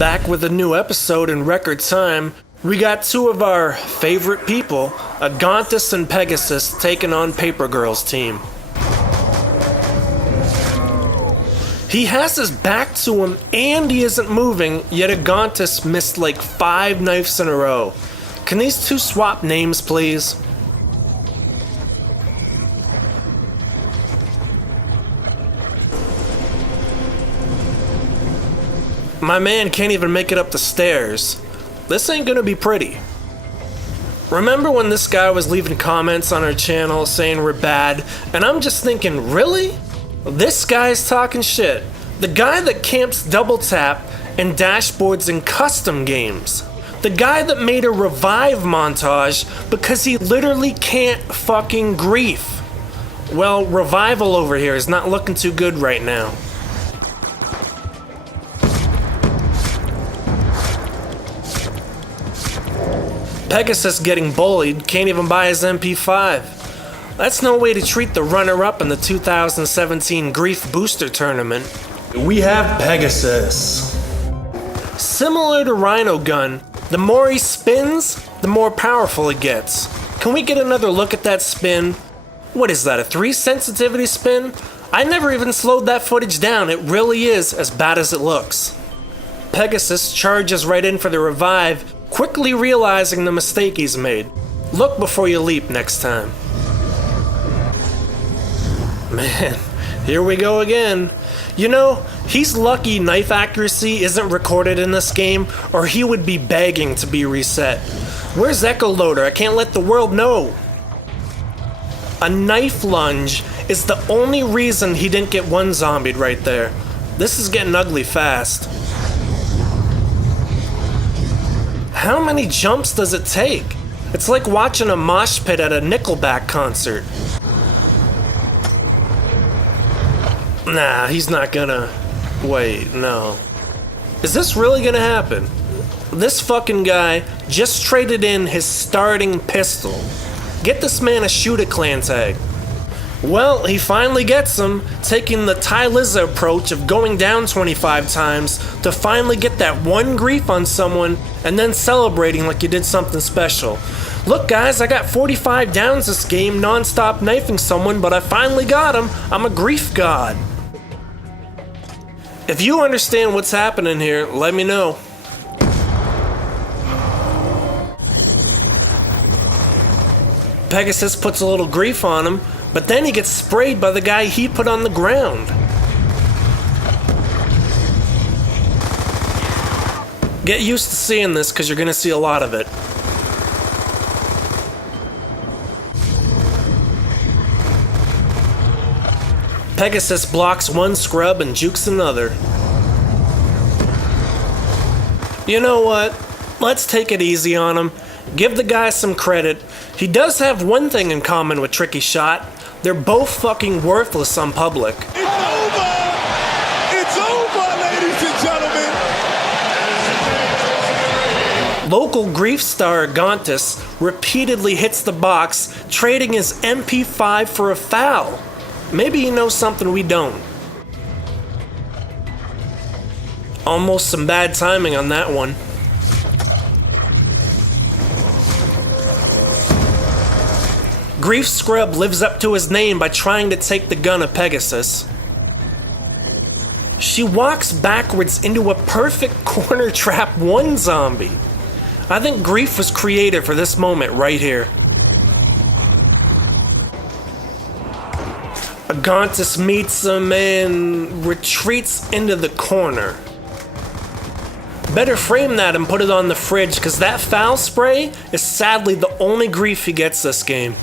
Back with a new episode in record time, we got two of our favorite people, Agontis and Pegasus, taking on Paper Girl's team. He has his back to him and he isn't moving, yet Agontis missed like 5 knives in a row. Can these two swap names, please? My man can't even make it up the stairs. This ain't gonna be pretty. Remember when this guy was leaving comments on our channel saying we're bad, and I'm just thinking, really? This guy's talking shit. The guy that camps double tap and dashboards in custom games. The guy that made a revive montage because he literally can't fucking grief. Well, revival over here is not looking too good right now. Pegasus getting bullied, can't even buy his MP5. That's no way to treat the runner-up in the 2017 Grief Booster Tournament. We have Pegasus. Similar to Rhino Gun, the more he spins, the more powerful it gets. Can we get another look at that spin? What is that, a 3 sensitivity spin? I never even slowed that footage down, it really is as bad as it looks. Pegasus charges right in for the revive, quickly realizing the mistake he's made. Look before you leap next time. Man, here we go again. You know, he's lucky knife accuracy isn't recorded in this game, or he would be begging to be reset. Where's Echo Loader? I can't let the world know. A knife lunge is the only reason he didn't get one zombied right there. This is getting ugly fast. How many jumps does it take? It's like watching a mosh pit at a Nickelback concert. Nah, he's not gonna... Wait, no. Is this really gonna happen? This fucking guy just traded in his starting pistol. Get this man a shoot-a-clan tag. Well, he finally gets him, taking the Ty Lizza approach of going down 25 times to finally get that one grief on someone and then celebrating like you did something special. Look guys, I got 45 downs this game non-stop knifing someone, but I finally got him. I'm a grief god. If you understand what's happening here, let me know. Pegasus puts a little grief on him, but then he gets sprayed by the guy he put on the ground. Get used to seeing this because you're going to see a lot of it. Pegasus blocks one scrub and jukes another. You know what? Let's take it easy on him. Give the guy some credit. He does have one thing in common with Tricky Shot. They're both fucking worthless on public. It's over! It's over, ladies and gentlemen! Local grief star Agontis repeatedly hits the box, trading his MP5 for a foul. Maybe he knows something we don't. Almost some bad timing on that one. Grief Scrub lives up to his name by trying to take the gun of Pegasus. She walks backwards into a perfect corner trap one zombie. I think Grief was created for this moment right here. Agontis meets him and retreats into the corner. Better frame that and put it on the fridge, because that foul spray is sadly the only grief he gets this game.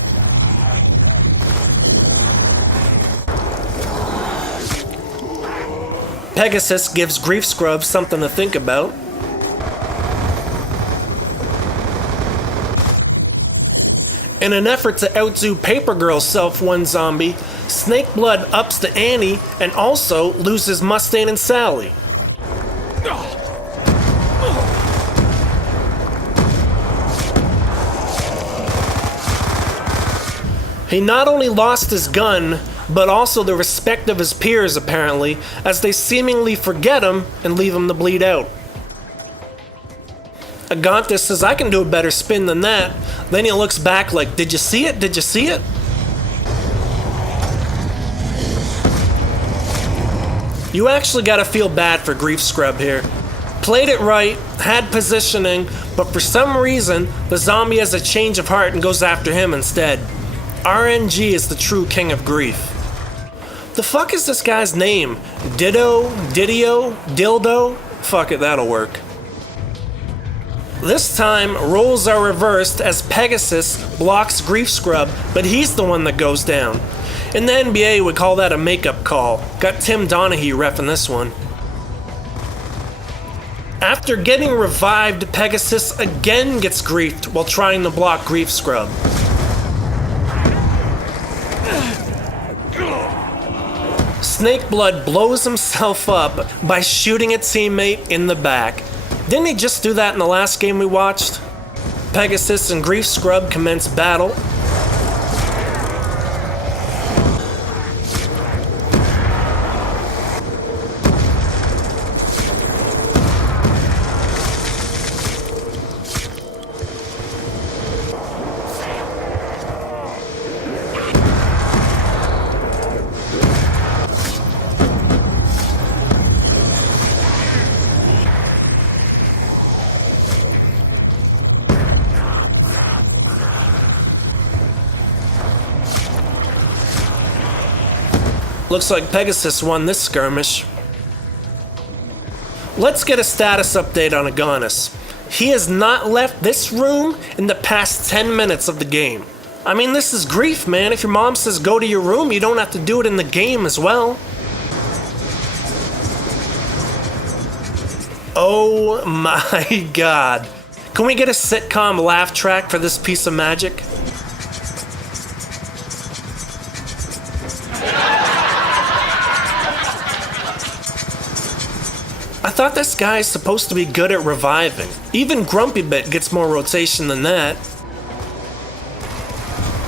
Pegasus gives Grief Scrub something to think about. In an effort to outdo Paper Girl's self-one zombie, Snake Blood ups the ante and also loses Mustang and Sally. He not only lost his gun, but also the respect of his peers apparently, as they seemingly forget him and leave him to bleed out. Agontis says, I can do a better spin than that. Then he looks back like, did you see it? Did you see it? You actually gotta feel bad for Grief Scrub here. Played it right, had positioning, but for some reason, the zombie has a change of heart and goes after him instead. RNG is the true king of grief. The fuck is this guy's name? Ditto? Didio? Dildo? Fuck it, that'll work. This time, roles are reversed as Pegasus blocks Grief Scrub, but he's the one that goes down. In the NBA, we call that a makeup call. Got Tim Donaghy reffing this one. After getting revived, Pegasus again gets griefed while trying to block Grief Scrub. Snakeblood blows himself up by shooting a teammate in the back. Didn't he just do that in the last game we watched? Pegasus and Grief Scrub commence battle. Looks like Pegasus won this skirmish. Let's get a status update on Agontis. He has not left this room in the past 10 minutes of the game. I mean, this is grief, man. If your mom says go to your room, you don't have to do it in the game as well. Oh my god. Can we get a sitcom laugh track for this piece of magic? I thought this guy's supposed to be good at reviving. Even Grumpy Bit gets more rotation than that.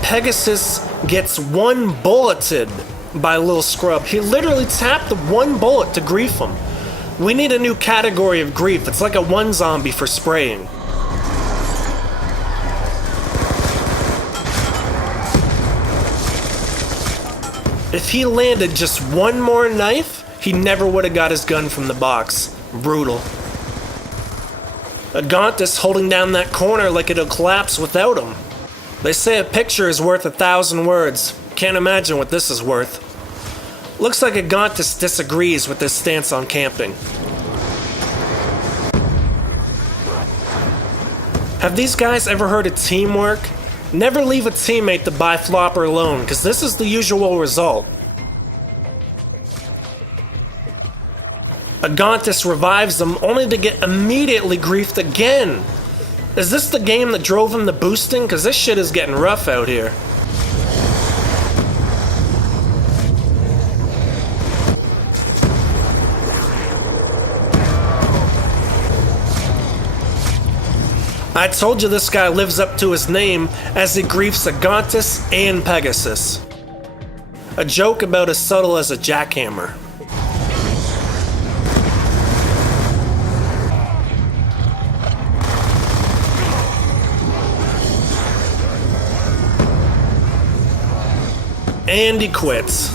Pegasus gets one bulleted by Lil Scrub. He literally tapped the one bullet to grief him. We need a new category of grief. It's like a one zombie for spraying. If he landed just one more knife, he never would have got his gun from the box. Brutal. Agontis holding down that corner like it'll collapse without him. They say a picture is worth 1,000 words. Can't imagine what this is worth. Looks like Agontis disagrees with this stance on camping. Have these guys ever heard of teamwork? Never leave a teammate to buy flopper alone, because this is the usual result. Agontis revives him only to get immediately griefed again. Is this the game that drove him to boosting? Because this shit is getting rough out here. I told you this guy lives up to his name as he griefs Agontis and Pegasus. A joke about as subtle as a jackhammer. And he quits.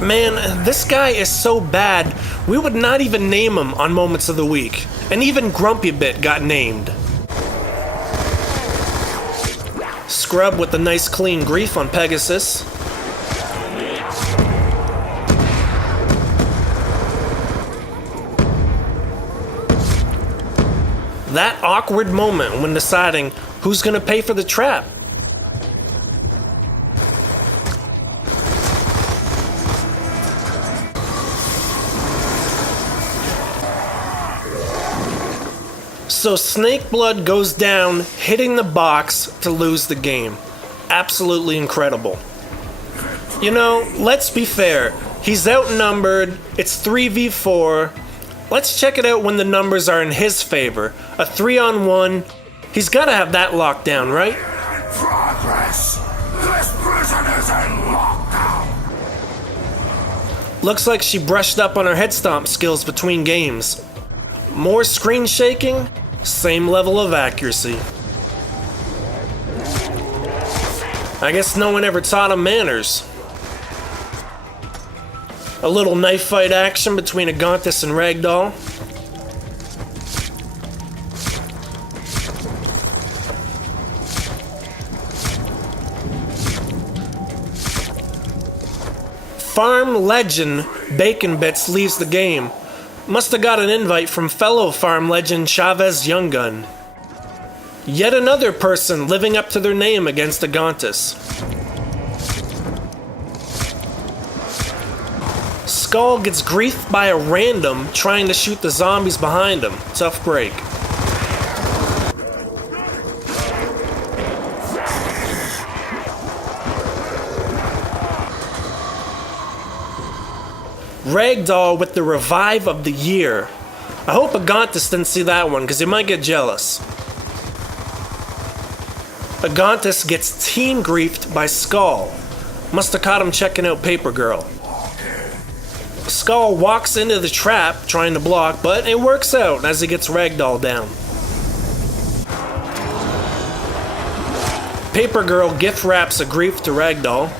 Man, this guy is so bad, we would not even name him on Moments of the Week. And even Grumpy Bit got named. Scrub with a nice clean grief on Pegasus. That awkward moment when deciding who's gonna pay for the trap. So Snakeblood goes down, hitting the box to lose the game. Absolutely incredible. You know, let's be fair. He's outnumbered. It's 3v4. Let's check it out when the numbers are in his favor. A 3-on-1. He's got to have that locked down, right? Progress. This prisoner's in lockdown. Looks like she brushed up on her head stomp skills between games. More screen shaking. Same level of accuracy. I guess no one ever taught him manners. A little knife fight action between Agontis and Ragdoll. Farm legend Bacon Bits leaves the game. Must have got an invite from fellow farm legend Chavez Young Gun. Yet another person living up to their name against Agontis. Skull gets griefed by a random trying to shoot the zombies behind him. Tough break. Ragdoll with the revive of the year. I hope Agontis didn't see that one because he might get jealous. Agontis gets team griefed by Skull. Must have caught him checking out Paper Girl. Skull walks into the trap trying to block, but it works out as he gets Ragdoll down. Paper Girl gift wraps a grief to Ragdoll.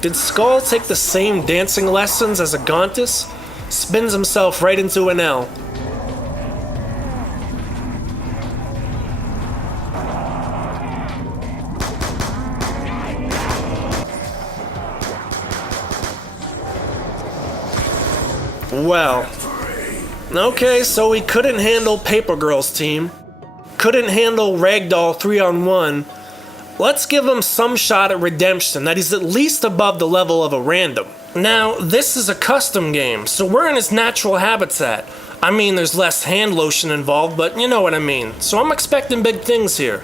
Did Skull take the same dancing lessons as Agontis? Spins himself right into an L. Well, okay, so he couldn't handle Paper Girl's team. Couldn't handle Ragdoll 3-on-1. Let's give him some shot at redemption, that he's at least above the level of a random. Now, this is a custom game, so we're in his natural habitat. I mean, there's less hand lotion involved, but you know what I mean. So I'm expecting big things here.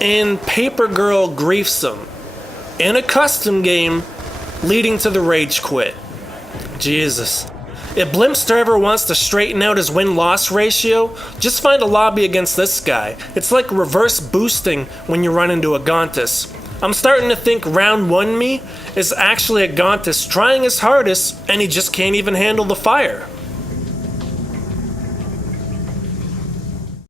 And Paper Girl griefs him. In a custom game, leading to the rage quit. Jesus. If Blimpster ever wants to straighten out his win-loss ratio, just find a lobby against this guy. It's like reverse boosting when you run into Agontis. I'm starting to think round 1 me is actually Agontis trying his hardest and he just can't even handle the fire.